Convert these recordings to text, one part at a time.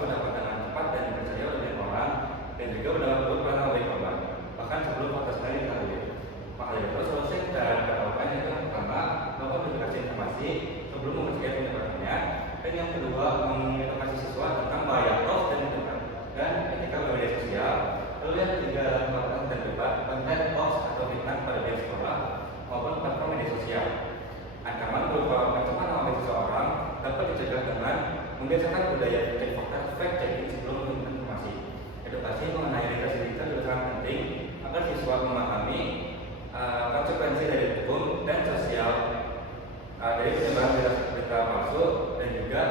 mendapat dengan cepat dan dipercaya oleh banyak orang, dan juga mendapat peran oleh korban, bahkan sebelum fakta sekali diketahui. Maka dari itu, solusi yang kita lakukan yang pertama, melakukan verifikasi informasi sebelum mempercayai penyebarannya, dan yang kedua, mengedukasi siswa tentang bahaya hoax dan etika bermedia sosial. Lalu yang ketiga adalah melakukan dan debat konten hoax atau fitnah pada pihak sekolah maupun platform media sosial. Ancaman berupa pencemaran nama baik seseorang dapat dicegah dengan membiasakan budaya cek fakta fact checking sebelum mengirimkan informasi. Edukasi mengenai literasi digital juga sangat penting agar siswa memahami konsekuensi dari hukum dan sosial dari penyebaran berita palsu dan juga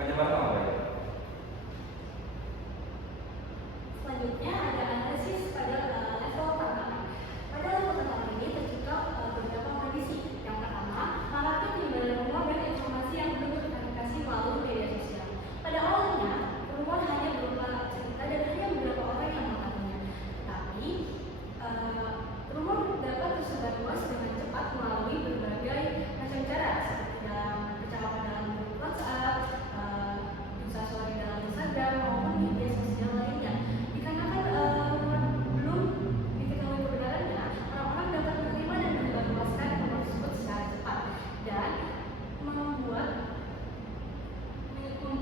penyebaran nama baik. Selanjutnya ada analisis pada level pertama. Pada level pertama ini tercipta beberapa kondisi. Yang pertama, maraknya penyebaran rumor dan informasi yang belum terverifikasi melalui media sosial. Pada awalnya, rumor hanya berupa cerita dan hanya beberapa orang yang mengetahuinya. Tetapi, rumor dapat tersebar luas dengan cepat melalui berbagai macam cara, seperti dalam percakapan dalam grup WhatsApp, instastory dalam Instagram maupun media sosial lainnya. Dikarenakan belum diketahui kebenarannya, orang-orang dapat menerima dan menyebarluaskan rumor tersebut secara cepat dan membuat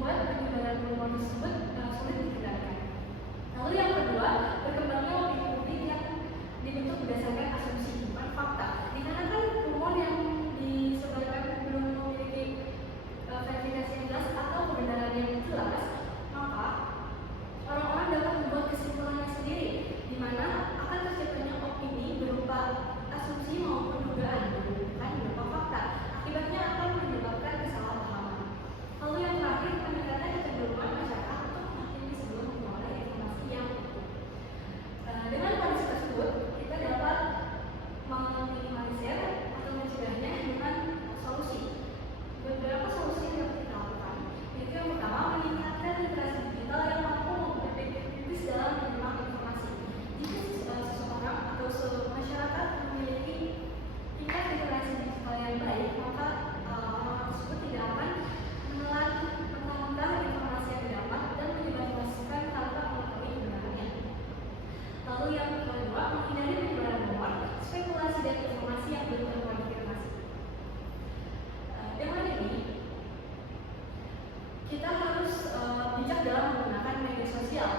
penyebaran rumor tersebut sulit dikendalikan. Lalu yang kedua, berkembangnya opini publik yang dibentuk berdasarkan asumsi bukan fakta. Dikarenakan rumor yang disebarkan belum memiliki verifikasi yang jelas atau kebenaran yang jelas, maka orang-orang dapat membuat kesimpulannya sendiri, di mana akan terciptanya opini berupa asumsi maupun dugaan, bukan berupa fakta. Akibatnya akan menyebabkan kesalahpahaman. Lalu yang terakhir, meningkatnya kecenderungan masyarakat untuk menghakimi sebelum memperoleh informasi yang utuh. Dengan kondisi tersebut, kita dapat meminimalisir atau mencegahnya dengan solusi. Beberapa solusi yang dapat kita lakukan, yaitu yang pertama, meningkatkan literasi digital yang mampu berpikir kritis dalam menerima informasi. Jika seseorang atau masyarakat memiliki tingkat literasi digital yang baik, maka orang tersebut tidak akan menelan mentah-mentah informasi yang didapat dan menyebarluaskan tanpa mengetahui kebenarannya. Lalu yang kedua, menghindari penyebaran rumor, spekulasi dan informasi yang belum terkonfirmasi. Dengan ini, kita harus bijak dalam menggunakan media sosial.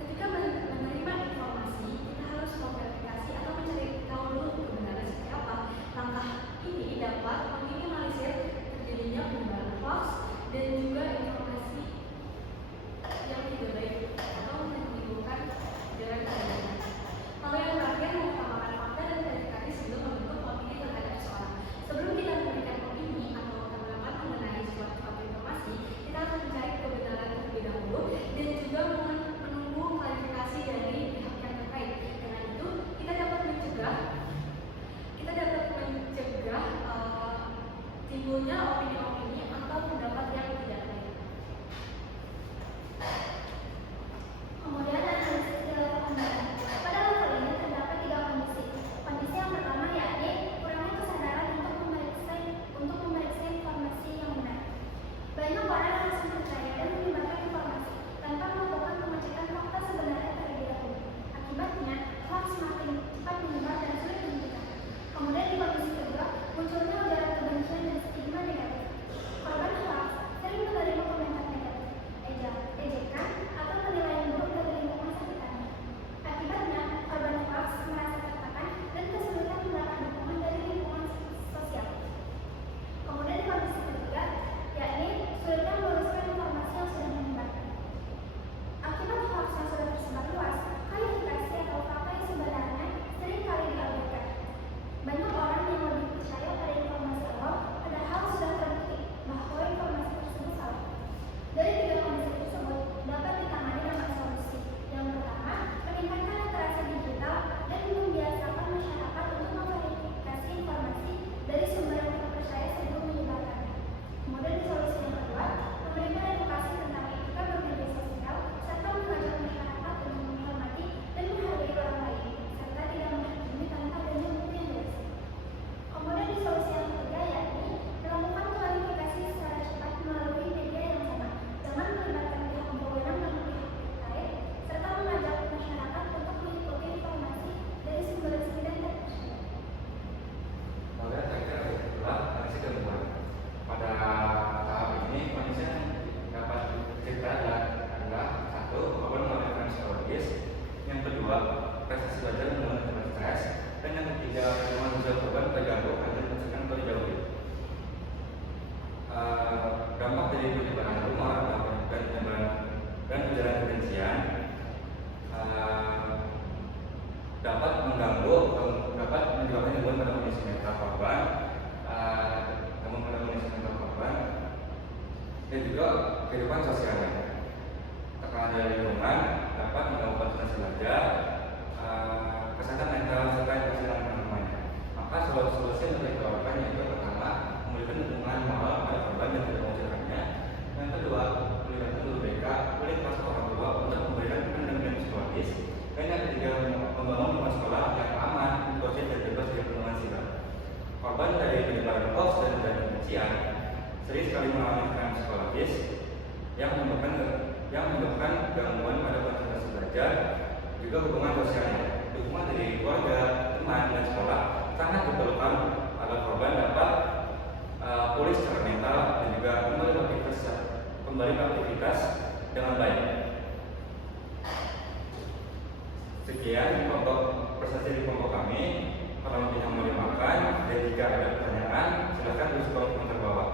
Ketika menerima informasi, kita harus memverifikasi atau mencari tahu dulu kebenaran seperti apa. Langkah ini dapat meminimalisir terjadinya penyebaran hoax dan juga informasi yang tidak baik atau menimbulkan kebenaran. Lalu yang terakhir, mengutamakan fakta dan verifikasi sebelum membentuk kedua, prestasi belajar menggunakan stres. Dan yang ketiga, hubungan sosial korban terganggu agar mencegah atau dijauhi. Dampak dari penyebaran rumor dan ujaran kebencian dapat menyebabkan gangguan pada kondisi mental korban, dan juga kehidupan sosialnya. Tekanan dari lingkungan dapat mengganggu konsentrasi belajar, kesehatan mental serta keberhasilan teman-temannya. Maka solusi yang dapat ditawarkan yaitu pertama, memberikan dukungan moral pada korban dan tidak mengucilkannya. Yang kedua, melibatkan guru BK, kulit kelas orang tua untuk memberikan pendampingan psikologis. Dan yang ketiga, membangun lingkungan sekolah yang aman, inklusif dan bebas dari perundungan siber. Korban dari penyebaran hoax dan ujaran kebencian sering sekali mengalami tekanan psikologis yang menyebabkan gangguan pada konsentrasi belajar, juga hubungan sosialnya. Dukungan dari keluarga, teman, dan sekolah sangat diperlukan agar korban dapat pulih secara mental dan juga kembali beraktivitas dengan baik. Sekian kelompok prestasi di kelompok kami. Kalau yang mau dimakan dan jika ada pertanyaan, silakan tulis kolom komentar bawah.